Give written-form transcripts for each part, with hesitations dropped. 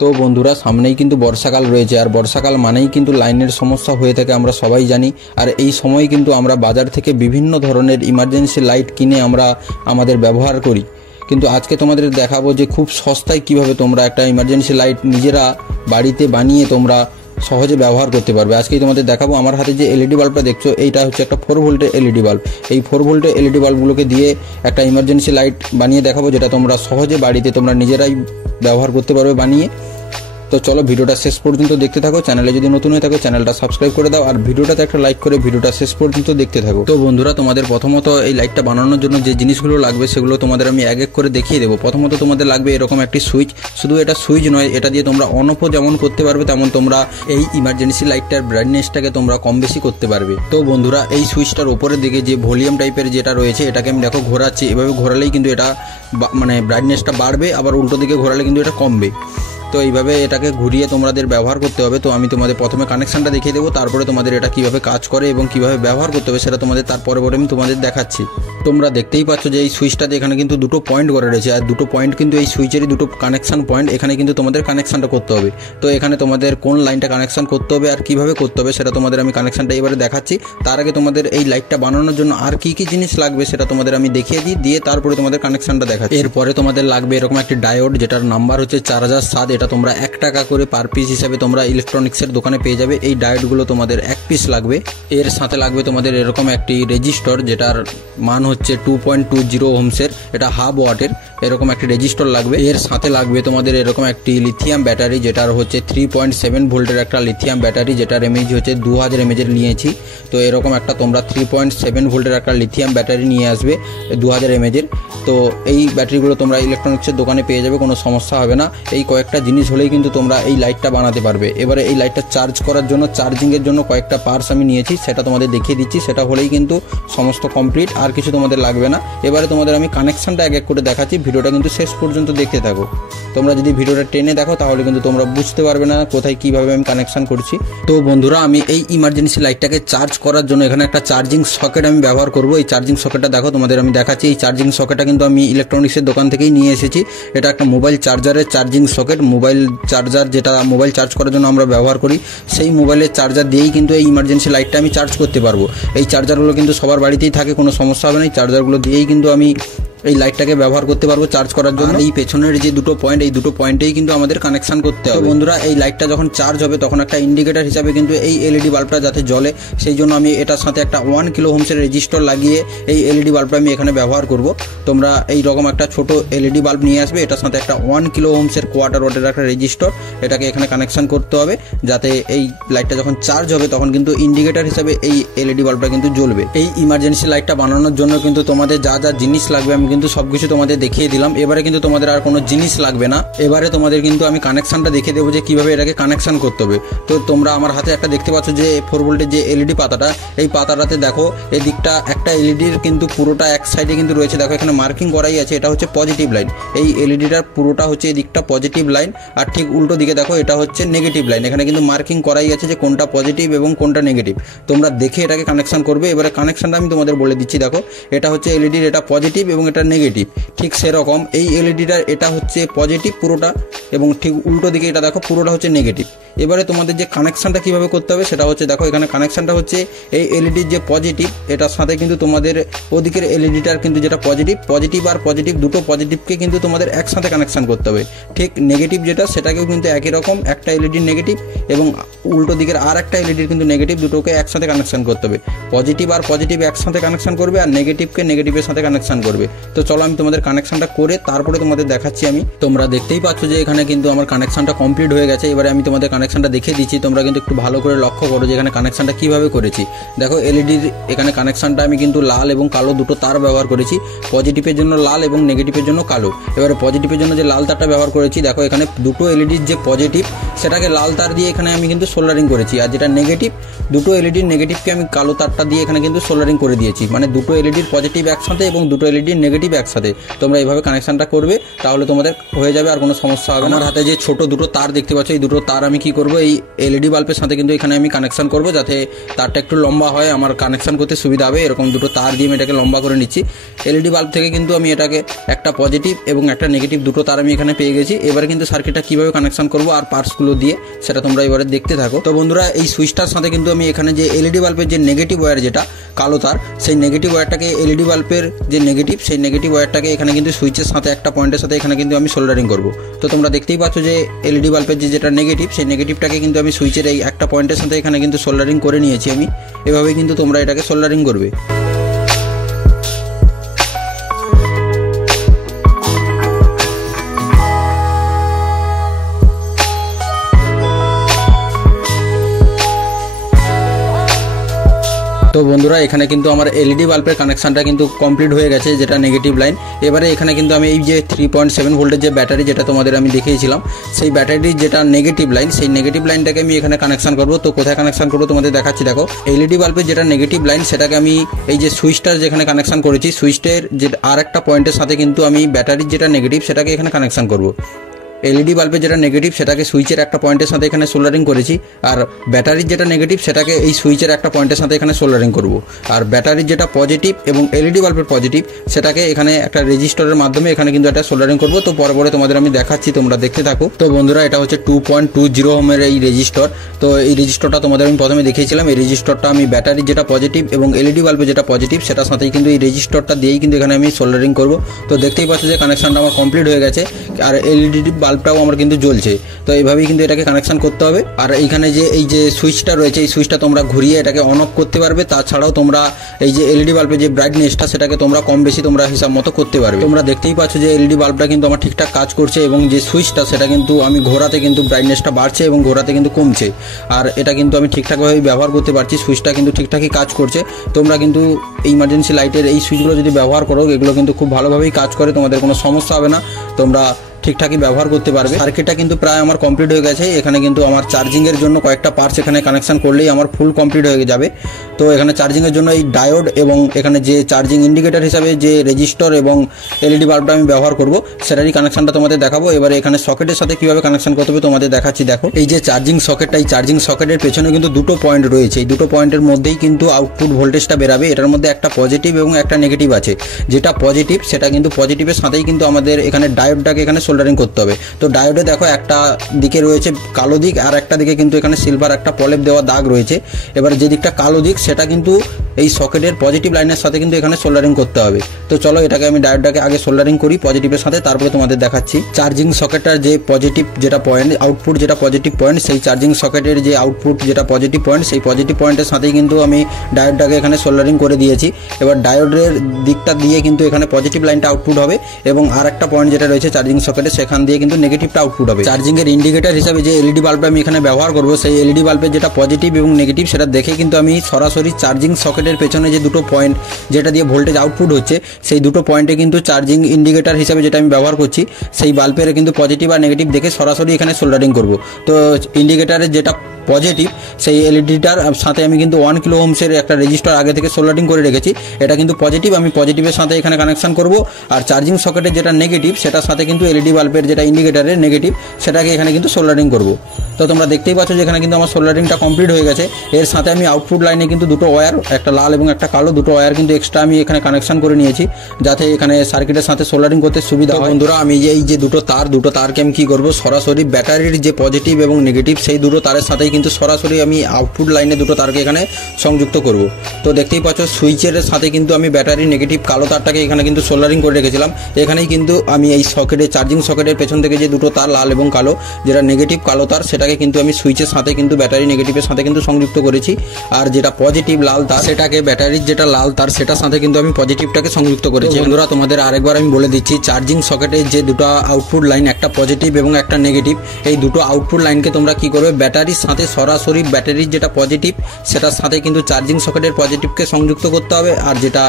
তো বন্ধুরা সামনেই কিন্তু বর্ষাকাল রয়েছে, আর বর্ষাকাল মানেই কিন্তু লাইনের সমস্যা হয়ে থাকে আমরা সবাই জানি। আর এই সময় কিন্তু আমরা বাজার থেকে বিভিন্ন ধরনের ইমার্জেন্সি লাইট কিনে আমরা আমাদের ব্যবহার করি, কিন্তু আজকে তোমাদের দেখাবো যে খুব সস্তায় কিভাবে তোমরা একটা ইমার্জেন্সি লাইট নিজেরা বাড়িতে বানিয়ে তোমরা সহজে ব্যবহার করতে পারবে। আজকেই তোমাদের দেখাবো। আমার হাতে যে এলইডি বাল্বটা দেখছো এইটা হচ্ছে একটা 4 ভোল্টের এলইডি বাল্ব। এই 4 ভোল্টের এলইডি বাল্বগুলোকে দিয়ে একটা ইমার্জেন্সি লাইট বানিয়ে দেখাবো, যেটা তোমরা সহজে বাড়িতে তোমরা নিজেরাই ব্যবহার করতে পারবে বানিয়ে। তো চলো ভিডিওটা শেষ পর্যন্ত দেখতে থাকো। চ্যানেলে যদি নতুন হয়ে থাকো চ্যানেলটা সাবস্ক্রাইব করে দাও, আর ভিডিওটাতে একটা লাইক করে ভিডিওটা শেষ পর্যন্ত দেখতে থাকো। তো বন্ধুরা তোমাদের প্রথমত এই লাইটটা বানানোর জন্য যে জিনিসগুলো লাগবে সেগুলো তোমাদের আমি এক এক করে দেখিয়ে দেবো। প্রথমত তোমাদের লাগবে এরকম একটি সুইচ। শুধু এটা সুইচ নয়, এটা দিয়ে তোমরা অন অফও যেমন করতে পারবে তেমন তোমরা এই ইমার্জেন্সি লাইটটার ব্রাইটনেসটাকে তোমরা কম বেশি করতে পারবে। তো বন্ধুরা এই সুইচটার উপরের দিকে যে ভলিউম টাইপের যেটা রয়েছে এটাকে আমি দেখো ঘোরাচ্ছি। এভাবে ঘোরালেই কিন্তু এটা মানে ব্রাইটনেসটা বাড়বে, আবার উল্টো দিকে ঘোরালে কিন্তু এটা কমবে। তো এইভাবে এটাকে ঘুরিয়ে তোমাদের ব্যবহার করতে হবে। তো আমি তোমাদের প্রথমে কানেকশানটা দেখিয়ে দেবো, তারপরে তোমাদের এটা কিভাবে কাজ করে এবং কিভাবে ব্যবহার করতে হবে সেটা তোমাদের তারপরে আমি তোমাদের দেখাচ্ছি। তোমরা দেখতেই পাচ্ছ যে এই সুইচটাতে এখানে কিন্তু দুটো পয়েন্ট করা রয়েছে, আর দুটো পয়েন্ট কিন্তু এই সুইচেরই দুটো কানেকশান পয়েন্ট। এখানে কিন্তু তোমাদের কানেকশানটা করতে হবে। তো এখানে তোমাদের কোন লাইনটা কানেকশান করতে হবে আর কিভাবে করতে হবে সেটা তোমাদের আমি কানেকশানটা এবারে দেখাচ্ছি। তার আগে তোমাদের এই লাইটটা বানানোর জন্য আর কি কি জিনিস লাগবে সেটা তোমাদের আমি দেখিয়ে দিই, দিয়ে তারপরে তোমাদের কানেকশানটা দেখাচ্ছি। এরপরে তোমাদের লাগবে এরকম একটি ডায়োড, যেটার নাম্বার হচ্ছে 4007। এটা তোমরা 1 টাকা করে পার পিস হিসাবে তোমরা ইলেকট্রনিক্সের দোকানে পেয়ে যাবে। এই ডায়োডগুলো তোমাদের 1 পিস লাগবে। এর সাথে লাগবে তোমাদের এরকম একটি রেজিস্টর, যেটার মান হচ্ছে 2.20 ওহমসের, এটা হাফ ওয়াটের। এরকম একটি রেজিস্টর লাগবে। এর সাথে লাগবে তোমাদের এরকম একটি লিথিয়াম ব্যাটারি, যেটার হচ্ছে 3.7 ভোল্টের একটা লিথিয়াম ব্যাটারি, যেটার এমএইচ হচ্ছে 2000 এমএএইচের নিয়েছি। তো এরকম একটা তোমরা 3.7 ভোল্টের একটা লিথিয়াম ব্যাটারি নিয়ে আসবে 2000 এমএএইচের। তো এই ব্যাটারিগুলো তোমরা ইলেকট্রনিক্সের দোকানে পেয়ে যাবে, কোনো সমস্যা হবে না। এই কয়েকটা জিনিস হলেই কিন্তু তোমরা এই লাইটটা বানাতে পারবে। এবারে এই লাইটটা চার্জ করার জন্য চার্জিংয়ের জন্য কয়েকটা পার্টস আমি নিয়েছি, সেটা তোমাদের দেখিয়ে দিচ্ছি। সেটা হলেই কিন্তু সমস্ত কমপ্লিট, আর কিছু তোমাদের লাগবে না। এবারে তোমাদের আমি কানেকশানটা এক এক করে দেখাচ্ছি। ভিডিওটা কিন্তু শেষ পর্যন্ত দেখতে থাকো। তোমরা যদি ভিডিওটা টেনে দেখো তাহলে কিন্তু তোমরা বুঝতে পারবে না কোথায় কিভাবে আমি কানেকশান করছি। তো বন্ধুরা আমি এই ইমার্জেন্সি লাইটটাকে চার্জ করার জন্য এখানে একটা চার্জিং সকেট আমি ব্যবহার করব। এই চার্জিং সকেটটা দেখো তোমাদের আমি দেখাচ্ছি। এই চার্জিং সকেটটা কিন্তু আমি ইলেকট্রনিক্সের দোকান থেকেই নিয়ে এসেছি। এটা একটা মোবাইল চার্জারের চার্জিং সকেট। মোবাইল চার্জার যেটা মোবাইল চার্জ করার জন্য আমরা ব্যবহার করি, সেই মোবাইলের চার্জার দিয়েই কিন্তু এই ইমার্জেন্সি লাইটটা আমি চার্জ করতে পারবো। এই চার্জারগুলো কিন্তু সবার বাড়িতেই থাকে, কোনো সমস্যা হবে না। এই চার্জারগুলো দিয়েই কিন্তু আমি এই লাইটটাকে ব্যবহার করতে পারবো চার্জ করার জন্য। এই পেছনের যে দুটো পয়েন্ট, এই দুটো পয়েন্টেই কিন্তু আমাদের কানেকশন করতে হবে। বন্ধুরা এই লাইটটা যখন চার্জ হবে তখন একটা ইন্ডিকেটর হিসাবে কিন্তু এই এলইডি বাল্বটা যাতে জ্বলে, সেই জন্য আমি এটার সাথে একটা 1 কিলো ওহমসের রেজিস্টর লাগিয়ে এই এলইডি বাল্বটা আমি এখানে ব্যবহার করব। তোমরা এই রকম একটা ছোট এলইডি বাল্ব নিয়ে আসবে, এটার সাথে একটা 1 কিলো ওহমসের কোয়ার্টার ওয়াটের একটা রেজিস্টর, এটাকে এখানে কানেকশন করতে হবে যাতে এই লাইটটা যখন চার্জ হবে তখন কিন্তু ইন্ডিকেটর হিসাবে এই এলইডি বাল্বটা কিন্তু জ্বলবে। এই ইমার্জেন্সি লাইটটা বানানোর জন্য কিন্তু তোমাদের যা যা জিনিস লাগবে আমি কিন্তু সবকিছু তোমাদের দেখিয়ে দিলাম। এবারে কিন্তু তোমাদের আর কোনো জিনিস লাগবে না। এবারে তোমাদের কিন্তু আমি কানেকশনটা দেখিয়ে দেবো যে কিভাবে এটাকে কানেকশন করতে হবে। তো তোমরা আমার হাতে একটা দেখতে পাচ্ছ যে 4 ভোল্টের যে এলইডি পাতাটা, এই পাতাটাতে দেখো এই দিকটা একটা এলইডির কিন্তু পুরোটা এক সাইডে কিন্তু রয়েছে, দেখো এখানে মার্কিং করাই আছে, এটা হচ্ছে পজিটিভ লাইন। এই এলইডিটার পুরোটা হচ্ছে এই দিকটা পজিটিভ লাইন, আর ঠিক উল্টো দিকে দেখো এটা হচ্ছে নেগেটিভ লাইন। এখানে কিন্তু মার্কিং করাই আছে যে কোনটা পজিটিভ এবং কোনটা নেগেটিভ। তোমরা দেখে এটাকে কানেকশন করবে। এবারে কানেকশনটা আমি তোমাদের বলে দিচ্ছি। দেখো এটা হচ্ছে এলইডির এটা পজিটিভ এবং এটা নেগেটিভ। ঠিক সেরকম এই এলইডিটার এটা হচ্ছে পজিটিভ পুরোটা, এবং ঠিক উল্টো দিকে এটা দেখো পুরোটা হচ্ছে নেগেটিভ। এবারে তোমাদের যে কানেকশানটা কীভাবে করতে হবে সেটা হচ্ছে দেখো এখানে কানেকশানটা হচ্ছে এই এলইডির যে পজিটিভ, এটার সাথে কিন্তু তোমাদের ওদিকের এলইডিটার কিন্তু যেটা পজিটিভ আর পজিটিভ দুটো পজিটিভকে কিন্তু তোমাদের একসাথে কানেকশান করতে হবে। ঠিক নেগেটিভ যেটা সেটাকেও কিন্তু একই রকম একটা এলইডির নেগেটিভ এবং উল্টো দিকের আর একটা এলইডির কিন্তু নেগেটিভ, দুটোকে একসাথে কানেকশান করতে হবে। পজিটিভ আর পজিটিভ একসাথে কানেকশান করবে, আর নেগেটিভকে নেগেটিভের সাথে কানেকশান করবে। তো চলো আমি তোমাদের কানেকশানটা করে তারপরে তোমাদের দেখাচ্ছি আমি। তোমরা দেখতেই পাচ্ছ যে এখানে কিন্তু আমার কানেকশানটা কমপ্লিট হয়ে গেছে। এবারে আমি তোমাদের কানেকশানটা দেখিয়ে দিচ্ছি। তোমরা কিন্তু একটু ভালো করে লক্ষ্য করো যে এখানে কানেকশানটা কীভাবে করেছি। দেখো এলইডির এখানে কানেকশানটা আমি কিন্তু লাল এবং কালো দুটো তার ব্যবহার করেছি, পজিটিভের জন্য লাল এবং নেগেটিভের জন্য কালো। এবারে পজিটিভের জন্য যে লাল তারটা ব্যবহার করেছি, দেখো এখানে দুটো এলইডির যে পজিটিভ সেটাকে লাল তার দিয়ে এখানে আমি কিন্তু সোল্ডারিং করেছি, আর যেটা নেগেটিভ দুটো এলইডির নেগেটিভকে আমি কালো তারটা দিয়ে এখানে কিন্তু সোল্ডারিং করে দিয়েছি। মানে দুটো এলইডির পজিটিভ একসাথে এবং দুটো এলইডির নেগেটিভ একসাথে। তোমরা এইভাবে কানেকশানটা করবে, তাহলে তোমাদের হয়ে যাবে, আর কোনো সমস্যা হবে না। আমার হাতে যে ছোট দুটো তার দেখতে পাচ্ছ, এই দুটো তার আমি কি কি করব, এই এলইডি বাল্বের সাথে কিন্তু এখানে আমি কানেকশন করব, যাতে তারটা একটু লম্বা হয়, আমার কানেকশন করতে সুবিধা হবে। এরকম দুটো তার দিয়ে আমি এটাকে লম্বা করে নিচ্ছি। এলইডি বাল্ব থেকে কিন্তু আমি এটাকে একটা পজিটিভ এবং একটা নেগেটিভ দুটো তার আমি এখানে পেয়ে গেছি। এবারে কিন্তু সার্কিটটা কিভাবে কানেকশন করব আর পার্টসগুলো দিয়ে সেটা তোমরা এবারে দেখতে থাকো। তো বন্ধুরা, এই সুইচটার সাথে কিন্তু আমি এখানে যে এলইডি বাল্বের যে নেগেটিভ ওয়্যার যেটা কালো তার, সেই নেগেটিভ ওয়্যারটাকে এলইডি বাল্বের যে নেগেটিভ, সেই নেগেটিভ ওয়্যারটাকে এখানে কিন্তু সুইচের সাথে একটা পয়েন্টের সাথে এখানে কিন্তু আমি সোল্ডারিং করব। তো তোমরা দেখতেই পাচ্ছ যে এলইডি বাল্বের যেটা নেগেটিভ, সেই নেগেটিভটাকে কিন্তু আমি সুইচের এই একটা পয়েন্টের সাথে এখানে কিন্তু সোল্ডারিং করে নিয়েছি আমি। এভাবেই কিন্তু তোমরা এটাকে সোল্ডারিং করবে। তো বন্ধুরা, এখানে কিন্তু আমার এলইডি বাল্বের কানেকশনটা কিন্তু কমপ্লিট হয়ে গেছে, যেটা নেগেটিভ লাইন। এবারে এখানে কিন্তু আমি এই যে 3.7 ভোল্টের যে ব্যাটারি যেটা তোমাদের আমি দেখিয়েছিলাম, সেই ব্যাটারির যেটা নেগেটিভ লাইন, সেই নেগেটিভ লাইনটাকে আমি এখানে কানেকশন করব। তো কোথায় কানেকশন করবো তোমাদের দেখাচ্ছি। দেখো, এলইডি বাল্বের যেটা নেগেটিভ লাইন সেটাকে আমি এই যে সুইচটার যেখানে কানেকশন করেছি, সুইচের যে আর একটা পয়েন্টের সাথে কিন্তু আমি ব্যাটারির যেটা নেগেটিভ সেটাকে এখানে কানেকশন করব। এলইডি বাল্বের যেটা নেগেটিভ সেটাকে সুইচের একটা পয়েন্টের সাথে এখানে সোল্ডারিং করেছি, আর ব্যাটারির যেটা নেগেটিভ সেটাকে এই সুইচের একটা পয়েন্টের সাথে এখানে সোল্ডারিং করব। আর ব্যাটারির যেটা পজিটিভ এবং এলইডি বাল্বের পজিটিভ সেটাকে এখানে একটা রেজিস্টরের মাধ্যমে এখানে কিন্তু একটা সোল্ডারিং করব। তো পরে তোমাদের আমি দেখাচ্ছি, তোমরা দেখতে থাকো। তো বন্ধুরা, এটা হচ্ছে 2.20 ওহমের এই রেজিস্টর। তো এই রেজিস্টরটা তোমাদের আমি প্রথমে দেখিয়েছিলাম। এই রেজিস্টরটা আমি ব্যাটারির যেটা পজিটিভ এবং এলইডি বাল্বের যেটা পজিটিভ সেটার সাথেই কিন্তু এই রেজিস্টরটা দিয়েই কিন্তু এখানে আমি সোল্ডারিং করব। তো দেখতেই পাচ্ছ যে কানেকশনটা আমার কমপ্লিট হয়ে গেছে, আর এলইডি বাল্বটাও আমার কিন্তু জ্বলছে। তো এইভাবেই কিন্তু এটাকে কানেকশন করতে হবে। আর এইখানে যে এই যে সুইচটা রয়েছে, এই সুইচটা তোমরা ঘুরিয়ে এটাকে অন অফ করতে পারবে। তাছাড়াও তোমরা এই যে এলইডি বাল্বের যে ব্রাইটনেসটা সেটাকে তোমরা কম বেশি তোমরা হিসাব মতো করতে পারবে। তোমরা দেখতেই পাচ্ছ যে এলইডি বাল্বটা কিন্তু আমার ঠিকঠাক কাজ করছে, এবং যে সুইচটা সেটা কিন্তু আমি ঘোরাতে কিন্তু ব্রাইটনেসটা বাড়ছে এবং ঘোরাতে কিন্তু কমছে। আর এটা কিন্তু আমি ঠিকঠাকভাবে ব্যবহার করতে পারছি। সুইচটা কিন্তু ঠিকঠাকই কাজ করছে। তোমরা কিন্তু ইমার্জেন্সি লাইটের এই সুইচগুলো যদি ব্যবহার করো, এগুলো কিন্তু খুব ভালোভাবেই কাজ করে, তোমাদের কোনো সমস্যা হবে না, তোমরা ঠিকঠাকই ব্যবহার করতে পারবে। সার্কিটটা কিন্তু প্রায় আমার কমপ্লিট হয়ে গেছে। এখানে কিন্তু আমার চার্জিংয়ের জন্য কয়েকটা পার্টস এখানে কানেকশন করলেই আমার ফুল কমপ্লিট হয়ে যাবে। তো এখানে চার্জিংয়ের জন্য এই ডায়োড এবং এখানে যে চার্জিং ইন্ডিকেটর হিসাবে যে রেজিস্টর এবং এলইডি বাল্বটা আমি ব্যবহার করব, সেটারই কানেকশনটা তোমাদের দেখাবো। এবারে এখানে সকেটের সাথে কিভাবে কানেকশন করতে হবে তোমাদের দেখাচ্ছি। দেখো, এই যে চার্জিং সকেটটা, এই চার্জিং সকেটের পেছনে কিন্তু দুটো পয়েন্ট রয়েছে। এই দুটো পয়েন্টের মধ্যেই কিন্তু আউটপুট ভোল্টেজটা বেরাবে। এটার মধ্যে একটা পজিটিভ এবং একটা নেগেটিভ আছে। যেটা পজিটিভ সেটা কিন্তু পজিটিভের সাথেই কিন্তু আমাদের এখানে ডায়োডটাকে এখানে সোল্ডারিং করতে হবে। তো ডায়োডে দেখো, একটা দিকে রয়েছে কালো দিক, আর একটা দিকে কিন্তু এখানে সিলভার একটা প্রলেপ দেওয়া দাগ রয়েছে। এবার যে দিকটা কালো দিক সেটা কিন্তু এই সকেটের পজিটিভ লাইনের সাথে কিন্তু এখানে সোল্ডারিং করতে হবে। তো চলো এটাকে আমি ডায়োডটাকে আগে সোল্ডারিং করি পজিটিভের সাথে, তারপরে তোমাদের দেখাচ্ছি। চার্জিং সকেটটার যে পজিটিভ যেটা পয়েন্ট, আউটপুট যেটা পজিটিভ পয়েন্ট, সেই চার্জিং সকেটের যে আউটপুট যেটা পজিটিভ পয়েন্ট, সেই পজিটিভ পয়েন্টের সাথেই কিন্তু আমি ডায়োডটাকে এখানে সোল্ডারিং করে দিয়েছি। এবার ডায়োডের দিকটা দিয়ে কিন্তু এখানে পজিটিভ লাইনটা আউটপুট হবে, এবং আর একটা পয়েন্ট যেটা রয়েছে চার্জিং সকেটে সেখান দিয়ে কিন্তু নেগেটিভটা আউটপুট হবে। চার্জিংয়ের ইন্ডিকেটর হিসাবে যে এলইডি বাল্বটা আমি এখানে ব্যবহার করব, সেই এলইডি বাল্বের যেটা পজিটিভ এবং নেগেটিভ সেটা দেখে কিন্তু আমি সরাসরি চার্জিং সকেটের পেছনে যে দুটো পয়েন্ট যেটা দিয়ে ভোল্টেজ আউটপুট হচ্ছে, সেই দুটো পয়েন্টে কিন্তু চার্জিং ইন্ডিকেটর হিসাবে যেটা আমি ব্যবহার করছি, সেই বাল্বের কিন্তু পজিটিভ আর নেগেটিভ দেখে সরাসরি এখানে সোল্ডারিং করব। তো ইন্ডিকেটারের যেটা পজিটিভ, সেই এলইডিটার সাথে আমি কিন্তু 1 কিলো ওহমসের একটা রেজিস্টার আগে থেকে সোল্ডারিং করে রেখেছি। এটা কিন্তু পজিটিভ, আমি পজিটিভের সাথে এখানে কানেকশন করব। আর চার্জিং সকেটের যেটা নেগেটিভ সেটার সাথে কিন্তু এলইডি বাল্বের যেটা ইন্ডিকেটারের নেগেটিভ সেটাকে এখানে কিন্তু সোল্ডারিং করব। তো তোমরা দেখতেই পাচ্ছ যে এখানে কিন্তু আমার সোল্ডারিংটা কমপ্লিট হয়ে গেছে। এর সাথে আমি আউটপুট লাইনে কিন্তু দুটো ওয়্যার, একটা লাল এবং একটা কালো, দুটো ওয়্যার কিন্তু এক্সট্রা আমি এখানে কানেকশন করে নিয়েছি, যাতে এখানে সার্কিটের সাথে সোল্ডারিং করতে সুবিধা হয়। বন্ধুরা, আমি এই যে দুটো তারকে আমি কি করব, সরাসরি ব্যাটারির যে পজিটিভ এবং নেগেটিভ সেই দুটো তারের সাথেই কিন্তু সরাসরি আমি আউটপুট লাইনে দুটো তারকে এখানে সংযুক্ত করব। তো দেখতেই পাচ্ছ সুইচের সাথে কিন্তু আমি ব্যাটারি নেগেটিভ কালো তারটাকে এখানে কিন্তু সোল্ডারিং করে রেখেছিলাম। এখানেই কিন্তু আমি এই সকেটে চার্জিং সকেটের পেছন থেকে যে দুটো তার লাল এবং কালো, যেটা নেগেটিভ কালো তার, সেটাকে কিন্তু আমি সুইচের সাথে কিন্তু ব্যাটারি নেগেটিভের সাথে কিন্তু সংযুক্ত করেছি। আর যেটা পজিটিভ লাল তার, সেটাকে ব্যাটারির যেটা লাল তার সেটার সাথে কিন্তু আমি পজিটিভটাকে সংযুক্ত করেছি। বন্ধুরা, তোমাদের আরেকবার আমি বলে দিচ্ছি, চার্জিং সকেটের যে দুটো আউটপুট লাইন, একটা পজিটিভ এবং একটা নেগেটিভ, এই দুটো আউটপুট লাইনকে তোমরা কি করবে, ব্যাটারির সাথে সরাসরি ব্যাটারির যেটা পজিটিভ সেটার সাথে কিন্তু চার্জিং সকেটের পজিটিভকে সংযুক্ত করতে হবে। আর যেটা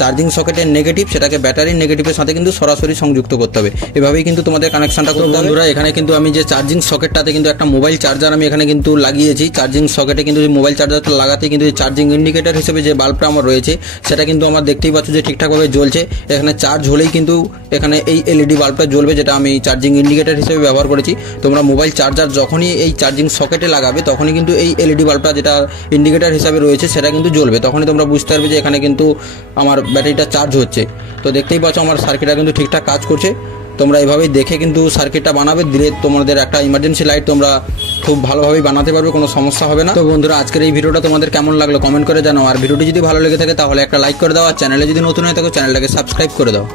চার্জিং সকেটের নেগেটিভ সেটাকে ব্যাটারির নেগেটিভের সাথে কিন্তু সরাসরি সংযুক্ত করতে হবে। এভাবেই এইভাবেই কিন্তু তোমাদের কানেকশনটা করতে হবে। বন্ধুরা এখানে কিন্তু আমি যে চার্জিং সকেটটাতে কিন্তু একটা মোবাইল চার্জার আমি এখানে কিন্তু লাগিয়েছি। চার্জিং সকেটে কিন্তু মোবাইল চার্জারটা লাগাতে কিন্তু চার্জিং ইন্ডিকেটর হিসেবে যে বাল্বটা আমার রয়েছে সেটা কিন্তু আমার দেখতেই পাচ্ছ যে ঠিকঠাকভাবে জ্বলছে। এখানে চার্জ হলেই কিন্তু এখানে এই এলইডি বাল্বটা জ্বলবে, যেটা আমি চার্জিং ইন্ডিকেটর হিসেবে ব্যবহার করেছি। তোমরা মোবাইল চার্জার যখনই এই চার্জিং সকেটে লাগাবে তখনই কিন্তু এই এলইডি বাল্বটা যেটা ইন্ডিকেটর হিসাবে রয়েছে সেটা কিন্তু জ্বলবে। তখনই তোমরা বুঝতে পারবে যে এখানে কিন্তু আমার ব্যাটারিটা চার্জ হচ্ছে। তো দেখতেই পাচ্ছ আমার সার্কিটটা কিন্তু ঠিকঠাক কাজ করছে। তোমরা এভাবেই দেখে কিন্তু সার্কিটটা বানাবে, দিলে তোমাদের একটা ইমার্জেন্সি লাইট তোমরা খুব ভালোভাবেই বানাতে পারবে, কোনো সমস্যা হবে না। তো বন্ধুরা আজকের এই ভিডিওটা তোমাদের কেমন লাগলো কমেন্ট করে জানাও। আর ভিডিওটি যদি ভালো লেগে থাকে তাহলে একটা লাইক করে দাও, আর চ্যানেলে যদি নতুন হয়ে থাকো চ্যানেলটাকে সাবস্ক্রাইব করে দাও।